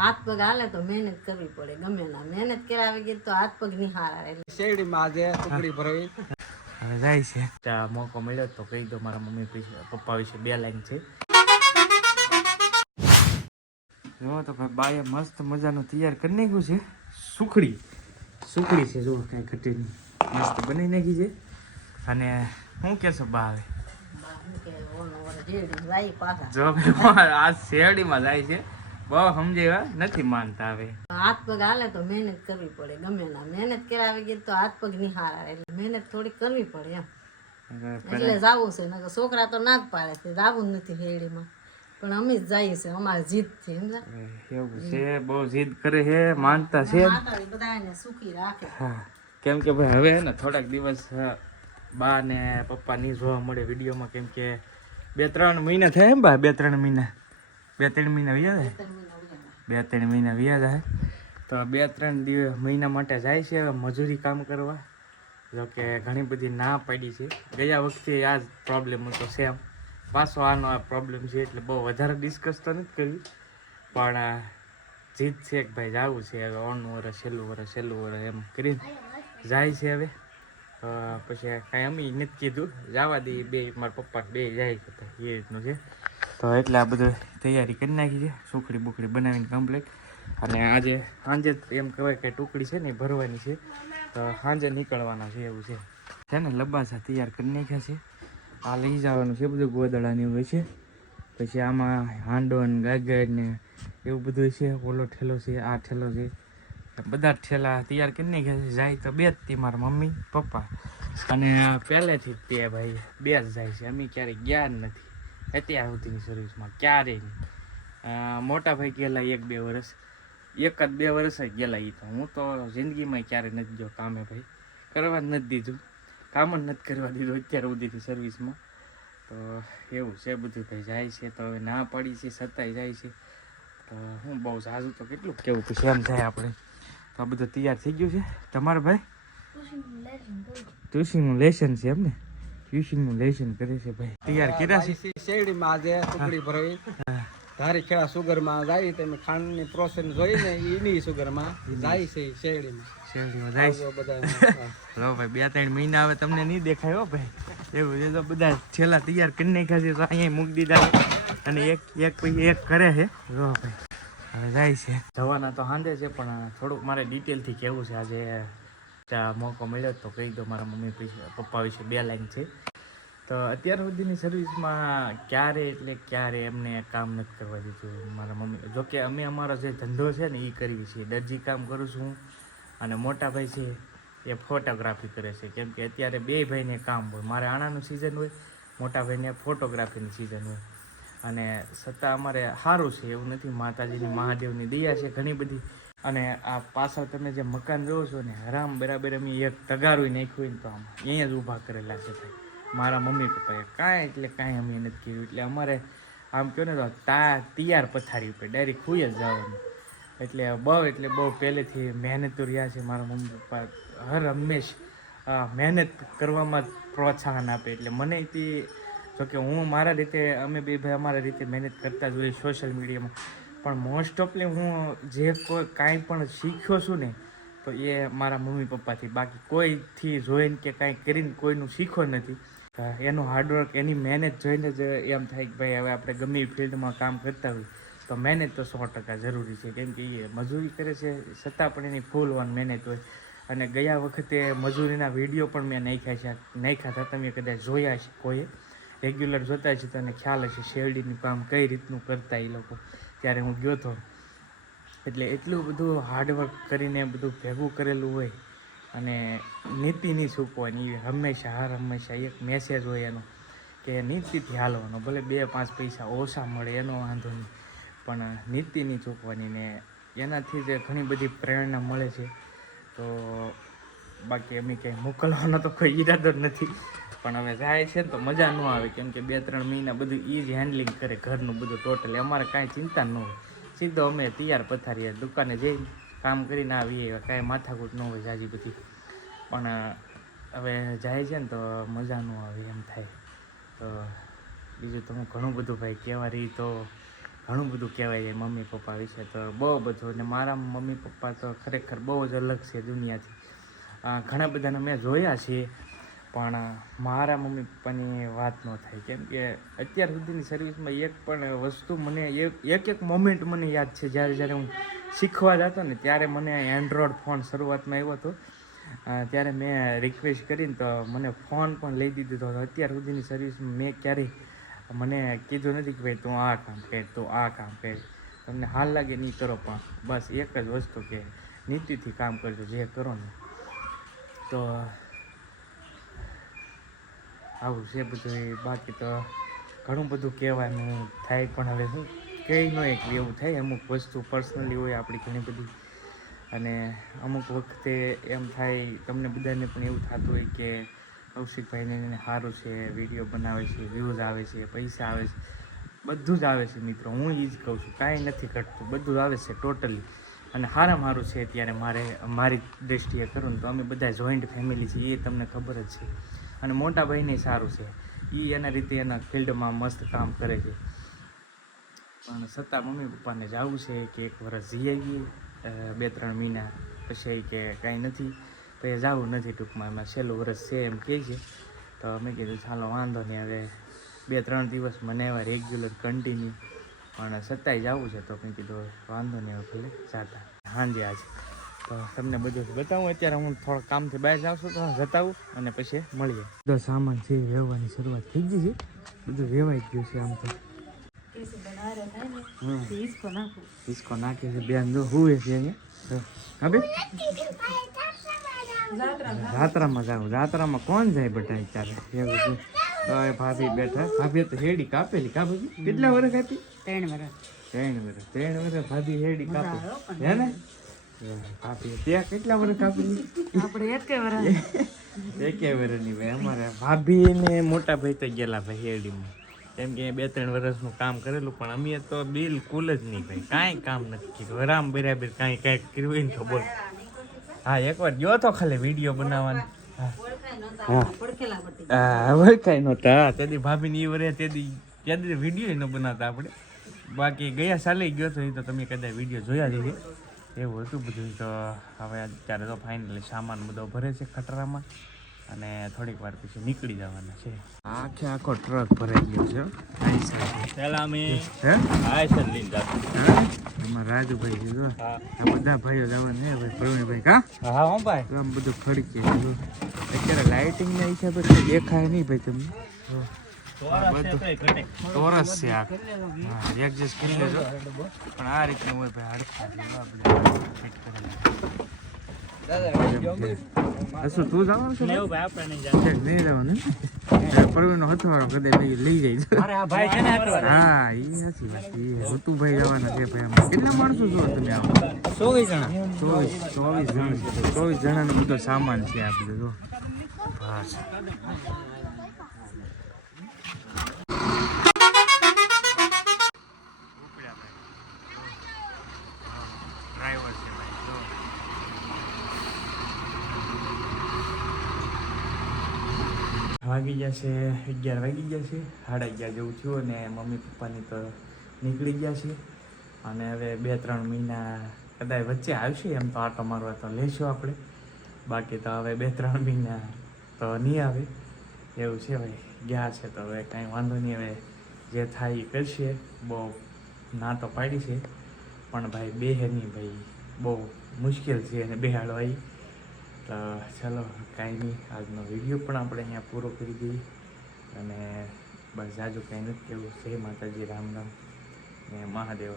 હાથ પગ હાલે તો મહેનત કરવી પડે, ગમે ના મહેનત કરાવી ગઈ તો હાથ પગ નહીં હારા એટલે શેરડીમાં આજે ટુકડી ભરાવી હવે જાય છે ત્યાં મોકો મળ્યો તો કહી દો મારા મમ્મી પપ્પા વિશે 2 લાઈન છે. જો તો ભાઈ બાએ મસ્ત મજાનું તૈયાર કરી નાખ્યું છે. સુખડી છે જો કાંઈ ઘટીની મસ્ત બનાવી નાખી છે. અને શું કહેશો બા હવે જો આ શેરડીમાં જાય છે બહુ સમજેવા નથી માનતા. હવે હાથ પગ હાલે તો મહેનત કરવી પડે, ગમે ના મહેનત કરાવી ગઈ તો હાથ પગ નહીં હારા એટલે મહેનત થોડી કરવી પડે એમ એટલે જાવું છે. નકર છોકરા તો ના જ પાડે છે જાવું જ નથી શેરડીમાં, પણ અમે જ જઈએ છે અમારી જીદ છે. સમજા એવું છે બહુ જીદ કરે છે, માનતા છે બધાને સુખી રાખે. હા કેમ કે ભાઈ હવે ને થોડાક દિવસ બા ને પપ્પા નહીં જોવા મળે વિડીયોમાં, કેમ કે 2-3 મહિના થયા એમ બા 2-3 મહિના વ્યા જાય 2-3 મહિના વ્યા જાય તો 2-3 મહિના માટે જાય છે હવે મજૂરી કામ કરવા. જો કે ઘણી બધી ના પાડી છે, ગયા વખતે આ જ પ્રોબ્લેમ હતો સેમ, પાછો આનો આ પ્રોબ્લેમ છે એટલે બહુ વધારે ડિસ્કસ તો નથી કર્યું, પણ જીત છે કે ભાઈ જવું છે હવે 9 વર્ષ છેલ્લું વર્ષ એમ કરીને જાય છે. હવે પછી કાંઈ અમે નથી કીધું જવા દઈએ, બે મારા પપ્પા બે જાય છે એ રીતનું છે. તો એટલે આ બધું તૈયારી કરી નાખી છે, સુખડી બુખડી બનાવીને કમ્પ્લીટ. અને આજે સાંજે એમ કહેવાય કે ટુકડી છે ને ભરવાની છે તો સાંજે નીકળવાના છે એવું છે ને. લબાસા તૈયાર કરી નાખ્યા છે, આ લઈ જવાનું છે બધું ગોદડાને એવું હોય છે. પછી આમાં હાંડો ને ગાગર ને એવું બધું છે, ઓલો ઠેલો છે આ ઠેલો છે, બધા ઠેલા તૈયાર કરી નાખ્યા છે. જાય તો 2 જ તી મારા મમ્મી પપ્પા, અને પહેલેથી જ 2 ભાઈ 2 જ જાય છે, અમે ક્યારેય ગયા જ નથી અત્યાર સુધીની સર્વિસમાં ક્યારેય નહીં. મોટા ભાઈ ગયેલા 1-2 વર્ષ, 1-2 વર્ષ જ ગયેલા. એ તો હું તો જિંદગીમાં ક્યારેય નથી ગયો કામે, ભાઈ કરવા જ નથી દીધું, કામ જ નથી કરવા દીધું અત્યાર સુધીની સર્વિસમાં. તો એવું છે બધું ભાઈ જાય છે તો હવે ના પાડી છે છતાંય જાય છે. તો હું બહુ ઝાઝું તો કેટલું કેવું પછી એમ થાય આપણે. તો આ બધું તૈયાર થઈ ગયું છે. તમારે ભાઈ ટ્યુશનનું લેસન છે એમ ને, ટ્યુશનનું લેસન કરે છે ભાઈ. તૈયાર કર્યા છે શેરડીમાં આજે ટુકડી ભરાવી ધારી ખેડા સુગરમાં જાય તમે ખાંડની પ્રોસેસ જોઈને એની સુગરમાં જાય છે શેરડીમાં જાય છે બધા. લો ભાઈ 2-3 મહિના હવે તમને નહીં દેખાય હો ભાઈ, એવું છે. તો બધા છેલ્લા તૈયાર કરી નાખ્યા છે તો અહીંયા મૂકી દીધા છે, અને એક પછી એક કરે છે. જો ભાઈ હવે જાય છે, જવાના તો સાંજે છે, પણ થોડુંક મારે ડિટેલથી કહેવું છે. આજે ત્યાં મોકો મળ્યો તો કહી દો મારા મમ્મી પપ્પા વિશે 2 લાઈન છે. તો અત્યાર સુધીની સર્વિસમાં ક્યારે એમને કામ નથી કરવા દીધું મારા મમ્મી. જોકે અમે અમારો જે ધંધો છે ને એ કરીએ છીએ, દરજી કામ કરું છું, અને મોટા ભાઈ છે એ ફોટોગ્રાફી કરે છે. કેમ કે અત્યારે 2 ભાઈને કામ હોય, મારે આણાનું સિઝન હોય, મોટા ભાઈને ફોટોગ્રાફીની સિઝન હોય. અને છતાં અમારે સારું છે, એવું નથી, માતાજીની મહાદેવની દયા છે ઘણી બધી. અને આ પાછળ તમે જે મકાન જોવો છો ને, હરામ બરાબર અમે એક તગારું નાખ્યું હોય ને તો આમ અહીંયા જ ઊભા કરેલા છે ભાઈ મારા મમ્મી પપ્પાએ. કાંઈ અમે નથી કર્યું, એટલે અમારે આમ કહો ને તો તૈયાર પથારી ઉપર ડાયરેક્ટ ખુઈ જ જવાનું. એટલે બહુ પહેલેથી મહેનતો રહ્યા છે મારા મમ્મી પપ્પા, હંમેશ મહેનત કરવામાં પ્રોત્સાહન આપે. એટલે મને તે જોકે હું મારા રીતે, અમે 2 ભાઈ અમારા રીતે મહેનત કરતા જ હોઈએ સોશિયલ મીડિયામાં, પણ મોસ્ટ ઓફલી હું જે કાંઈ પણ શીખ્યો છું ને તો એ મારા મમ્મી પપ્પાથી, બાકી કોઈથી જોઈને કે કાંઈ કરીને કોઈનું શીખ્યો નથી. એનું હાર્ડવર્ક એની મહેનત જોઈને જ એમ થાય કે ભાઈ હવે આપણે ગમે એ ફિલ્ડમાં કામ કરતા હોય તો મહેનત તો 100% જરૂરી છે. કેમ કે એ મજૂરી કરે છે છતાં પણ એની ફૂલ ઓન મહેનત હોય. અને ગયા વખતે મજૂરીના વિડીયો પણ મેં નાખ્યા હતા, તમે કદાચ જોયા છે, કોઈએ રેગ્યુલર જોતા છે તો એને ખ્યાલ હશે શેરડીનું કામ કઈ રીતનું કરતા એ લોકો. ત્યારે હું ગયો હતો, એટલે એટલું બધું હાર્ડવર્ક કરીને બધું ભેગું કરેલું હોય. અને નીતિ નહીં ચૂકવાની, હંમેશા એક મેસેજ હોય એનો કે નીતિથી હાલવાનો, ભલે 2-5 પૈસા ઓછા મળે એનો વાંધો નહીં, પણ નીતિ નહીં ચૂકવાની. ને એનાથી જ ઘણી બધી પ્રેરણા મળે છે. તો બાકી અમે ક્યાંય મોકલવાનો તો કોઈ ઈરાદો જ નથી, પણ હવે જાય છે ને તો મજા ન આવે. કેમ કે 2-3 મહિના બધું એ જ હેન્ડલિંગ કરે ઘરનું બધું ટોટલી, અમારે કાંઈ ચિંતા ન હોય. સીધો અમે તૈયાર પથારીએ દુકાને જઈને કામ કરીને આવીએ, કાંઈ માથાકૂટ ન હોય જાજી બધી. પણ હવે જાય છે ને તો મજા ન આવે એમ થાય. તો બીજું તો હું ઘણું બધું ભાઈ કહેવા રહી તો ઘણું બધું કહેવાય છે મમ્મી પપ્પા વિશે તો બહુ બધું. અને મારા મમ્મી પપ્પા તો ખરેખર બહુ જ અલગ છે દુનિયાથી. ઘણા બધાને મેં જોયા છે પણ મારા મમ્મી પપ્પાની વાત ન થાય, કેમ કે અત્યાર સુધીની સર્વિસમાં એક પણ વસ્તુ મને એક મોમેન્ટ મને યાદ છે. જ્યારે હું શીખવા જતો ને ત્યારે મને એન્ડ્રોઈડ ફોન શરૂઆતમાં આવ્યો હતો, ત્યારે મેં રિક્વેસ્ટ કરીને તો મને ફોન પણ લઈ દીધો હતો. અત્યાર સુધીની સર્વિસમાં મેં ક્યારેય મને કીધું નથી કે ભાઈ તું આ કામ કર, તું આ કામ કર, તમને હાલ લાગે નહીં કરો, પણ બસ એક જ વસ્તુ કે નીતિથી કામ કરજો જે કરો ને. તો આવું છે બધું. બાકી તો ઘણું બધું કહેવાનું થાય પણ હવે શું કહી ન એક એવું થાય. અમુક વસ્તુ પર્સનલી હોય આપણી ઘણી બધી, અને અમુક વખતે એમ થાય તમને બધાને પણ એવું થતું હોય કે કૌશિકભાઈને સારું છે, વિડીયો બનાવે છે, વ્યૂઝ આવે છે, પૈસા આવે છે, બધું જ આવે છે મિત્રો. હું એ જ કહું છું, કાંઈ નથી ઘટતું, બધું આવે છે ટોટલી. અને સારામાં સારું છે અત્યારે મારી દૃષ્ટિએ કરું ને તો અમે બધા જોઈન્ટ ફેમિલી છીએ, એ તમને ખબર જ છે. અને મોટા ભાઈને સારું છે, એ એના રીતે એના ફિલ્ડમાં મસ્ત કામ કરે છે. પણ છતાં મમ્મી પપ્પાને જવું છે કે એક વરસ જઈ આવીએ, 2-3 મહિના પછી કે કાંઈ નથી પછી જવું નથી. ટૂંકમાં એમાં છેલ્લું વરસ છે એમ કહે છે. તો મેં કીધું ચાલો વાંધો નહીં, હવે 2-3 દિવસ મને એવા રેગ્યુલર કન્ટિન્યુ, પણ છતાંય જવું છે. તો મેં કીધું વાંધો નહીં, હવે ભલે જાતા સાંજે આજે. તો તમને બધું બતાવું. અત્યારે હું થોડા કામથી બહાર જાઉં છું તો જતાવું અને પછી મળીએ. બધો સામાન છે વ્યવહારની શરૂઆત થઈ ગઈ છે, બધું વેવાઈ ગયું છે. આમ તો હિસકો નાખે છે બેન, જો હુએ છે અહીંયા. હા બે જાત્રામાં જાઉં, જાત્રામાં કોણ જાય બેટા અત્યારે એવું છે. તો ભાભી બેઠા, ભાભી તો હેડી કાપેલી. કા ભાભી કેટલા વર્ષ આપી? 3 વર્ષ ભાભી હેડી કાપી હે ને. કાપી ત્યાં કેટલા વર્ષ કાપેલી? આપણે એકે વર્ષની ભાઈ. અમારે ભાભી ને મોટા ભાઈ તો ગયેલા ભાઈ હેડીમાં, કેમ કે 2-3 વર્ષનું કામ કરેલું. પણ અમે તો બિલકુલ જ નહીં ભાઈ, કાંઈ કામ નથી કર્યું. વરામ બરાબર કાંઈક કર્યું હોય ને તો બોલ. હા એકવાર ગયો તો ખાલી વિડીયો બનાવવાનો. હા ઓળખાય નહોતા. હા તેથી ભાભીની એ વરે તેથી વિડીયો ન બનાવતા આપણે. બાકી ગયા સાલે ગયો તો એ તો તમે કદાચ વિડીયો જોયા જ છે. એવું હતું બધું. તો હવે અત્યારે તો ફાઇનલી સામાન બધો ભરે છે ખટરામાં, અને થોડીક વાર પછી નીકળી જવાના છે. આખો ટ્રક ભરાઈ ગયો છે. પેલા અમે એમાં રાજુભાઈ જો આ બધા ભાઈઓ જવાના ને ભાઈ. પ્રવીણભાઈ કા હા હો ભાઈ, આમ બધું ખડકે અત્યારે લાઇટિંગ ના હિસાબે દેખાય નહીં ભાઈ તમને. ટોરસ છે આ, એડજસ્ટ કરી લેજો. પણ આ રીતનું હોય ભાઈ, હડકા તું જવાનું છે? નહીં જવાનું. પરવીનો હથવાળો કદાચ લઈ જાય. હા એ સાચી વાત. એ ઋતુભાઈ જવાના છે ભાઈ. કેટલા માણસો છો તમે? 24 જણાનો બધો સામાન છે આ બધો. જો બસ ડ્રાઈવર છે ભાઈ. જો વાગી જશે 11 વાગી ગયા છે, 11:30 જેવું થયું. અને મમ્મી પપ્પાની તો નીકળી ગયા છે. અને હવે 2-3 મહિના કદાચ વચ્ચે આવશે એમ તો આટો મારવા તો લેશું આપણે. બાકી તો હવે 2-3 મહિના તો નહીં આવે એવું છે ભાઈ. ગયા છે તો હવે કાંઈ વાંધો નહીં. હવે જે થાય એ કરશે. બહુ ના તો પાડી છે પણ ભાઈ બેહે નહીં ભાઈ, બહુ મુશ્કેલ છે અને બેહાડવા આવી. તો ચાલો કાંઈ નહીં, આજનો વિડીયો પણ આપણે અહીંયા પૂરો કરી દઈએ. અને બસ જાજુ કાંઈ નથી કેવું. જય માતાજી, રામ રામ ને મહાદેવ.